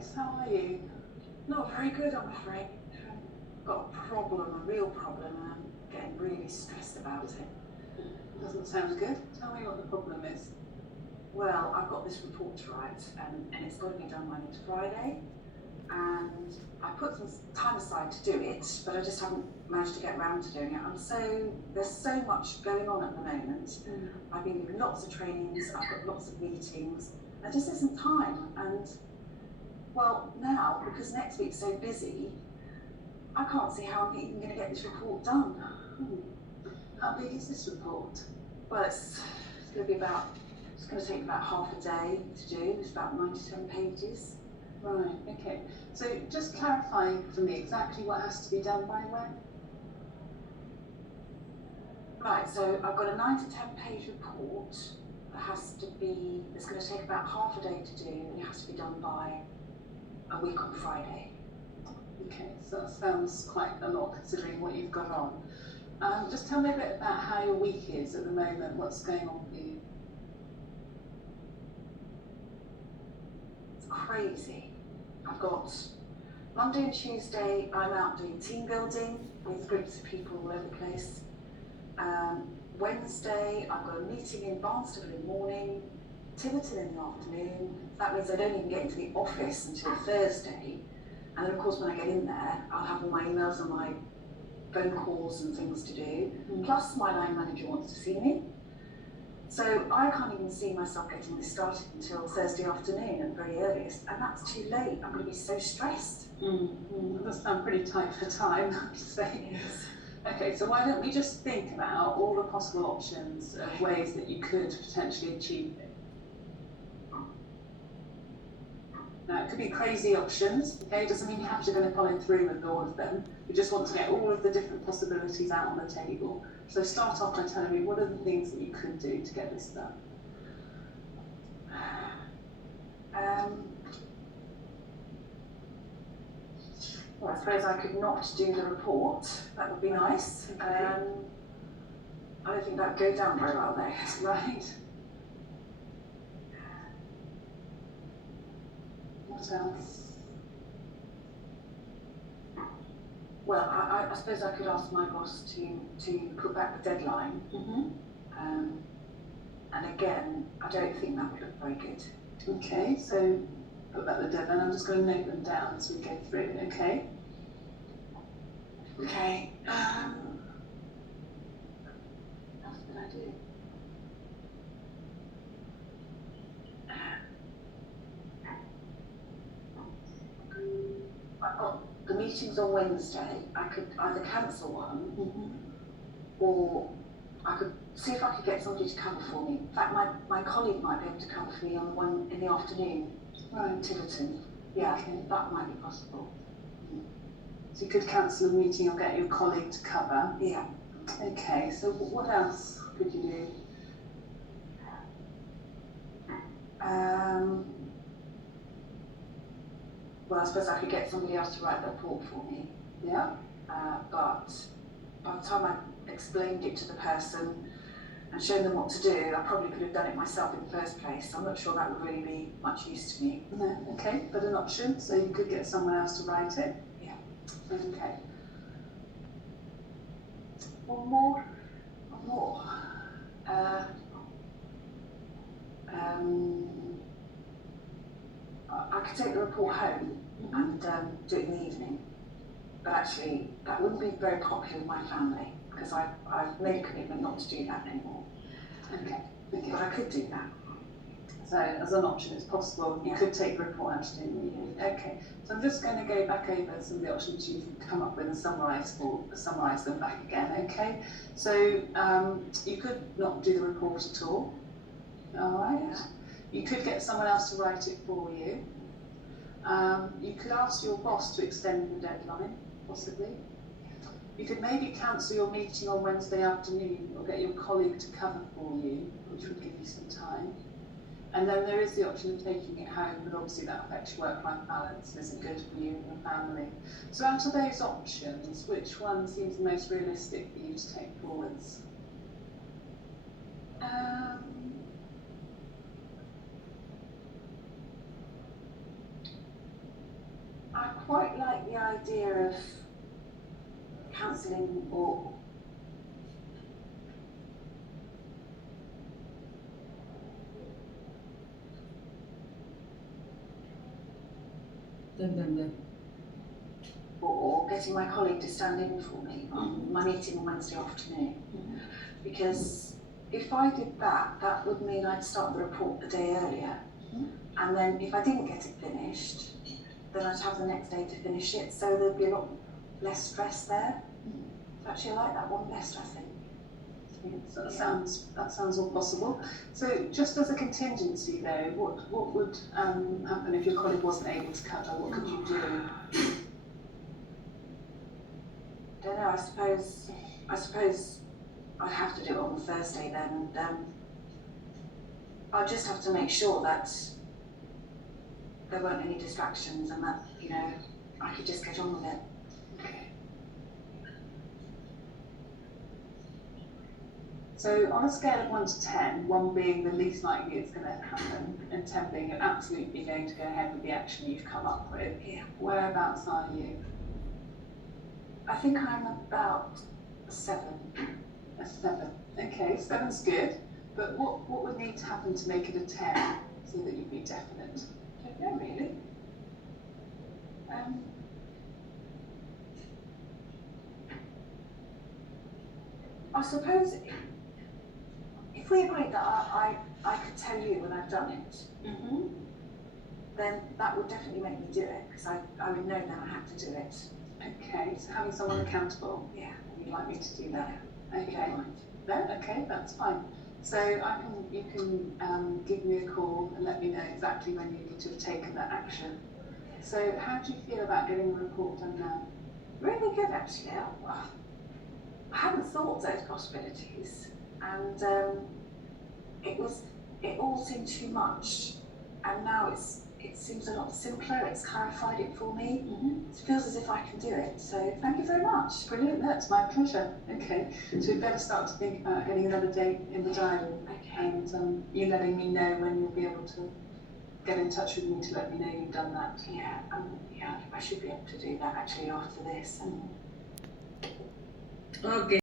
Joyce. How are you? Not very good, I'm afraid. I've got a problem, a real problem, and I'm getting really stressed about it. Doesn't sound good. Tell me what the problem is. Well, I've got this report to write, and it's got to be done by next Friday. And I put some time aside to do it, but I just haven't managed to get around to doing it. There's so much going on at the moment. I've been doing lots of trainings, I've got lots of meetings. There just isn't time. And well, now, because next week's so busy, I can't see how I'm even going to get this report done. How big is this report? Well, it's going to take about half a day to do. It's about 9 to 10 pages. Right, okay. So just clarify for me exactly what has to be done by when? Right, so I've got a 9 to 10 page report it's going to take about half a day to do, and it has to be done by a week on Friday. Okay, so that sounds quite a lot considering what you've got on. Just tell me a bit about how your week is at the moment, what's going on for you. It's crazy. I've got Monday and Tuesday, I'm out doing team building with groups of people all over the place. Wednesday, I've got a meeting in Barnstable in the morning, Tiverton in the afternoon. That means I don't even get into the office until Thursday. And then of course when I get in there, I'll have all my emails and my phone calls and things to do. Plus my line manager wants to see me. So I can't even see myself getting this started until Thursday afternoon at the very earliest. And that's too late. I'm going to be so stressed. That does sound pretty tight for time, I have to say. Yes. Okay, so why don't we just think about all the possible options of ways that you could potentially achieve it. Now, it could be crazy options, okay? It doesn't mean you have to go and follow through with all of them. We just want to get all of the different possibilities out on the table. So start off by telling me what are the things that you could do to get this done? Well, I suppose I could not do the report. That would be nice. Okay. I don't think that'd go down very well there. Right. What else? Well, I suppose I could ask my boss to put back the deadline. And again, I don't think that would look very good. Okay, so put back the deadline. I'm just going to note them down as we go through, okay? Okay. What else did I do? The meeting's on Wednesday. I could either cancel one, or I could see if I could get somebody to cover for me. In fact, my colleague might be able to cover for me on the one in the afternoon. Right. Tiverton. Yeah, Okay. that might be possible. So you could cancel a meeting or get your colleague to cover. Yeah. Okay, so what else could you do? Well, I suppose I could get somebody else to write the report for me. Yeah. But by the time I explained it to the person and shown them what to do, I probably could have done it myself in the first place. I'm not sure that would really be much use to me. No, okay, but an option, so you could get someone else to write it. Yeah. Okay. One more. I could take the report home and do it in the evening. But actually, that wouldn't be very popular with my family because I've made a commitment not to do that anymore. Okay. But I could do that. So as an option, it's possible you could take the report out to do in the evening. Okay. So I'm just going to go back over some of the options you've come up with and summarise them back again. Okay. So you could not do the report at all. All right. Yeah. You could get someone else to write it for you. You could ask your boss to extend the deadline, possibly. You could maybe cancel your meeting on Wednesday afternoon or get your colleague to cover for you, which would give you some time. And then there is the option of taking it home, but obviously that affects your work-life balance and isn't good for you and your family. So out of those options, which one seems the most realistic for you to take forwards? I quite like the idea of cancelling or getting my colleague to stand in for me on my meeting on Wednesday afternoon. Because if I did that, that would mean I'd start the report a day earlier. And then if I didn't get it finished, then I'd have the next day to finish it. So there'd be a lot less stress there. Actually, I like that one best, I think. Yes, that sounds all possible. So just as a contingency though, what would happen if your colleague wasn't able to cut, or what could you do? I don't know, I suppose I'd have to do it on the Thursday then, and I'll just have to make sure that there weren't any distractions and that, you know, I could just get on with it. Okay. So on a scale of 1 to 10, 1 being the least likely it's going to happen, and 10 being you're absolutely going to go ahead with the action you've come up with, whereabouts are you? I think I'm about 7. A 7. Okay, 7's good, but what would need to happen to make it a 10 so that you'd be definite? I don't know really. I suppose if we agreed that I could tell you when I've done it, then that would definitely make me do it, because I would know then I had to do it. Okay, so having someone accountable. Yeah. You'd like me to do that? Yeah. Okay. No, okay, that's fine. So you can give me a call and let me know exactly when you need to have taken that action. So how do you feel about getting the report done now? Really good, actually. I hadn't thought of those possibilities, and it all seemed too much, and now it seems a lot simpler. It's clarified it for me. It feels as if I can do it. So thank you very much. Brilliant, that's my pleasure. Okay, so we'd better start to think about getting another date in the diary. Okay. And you letting me know when you'll be able to get in touch with me to let me know you've done that. Yeah, I should be able to do that actually after this. Okay.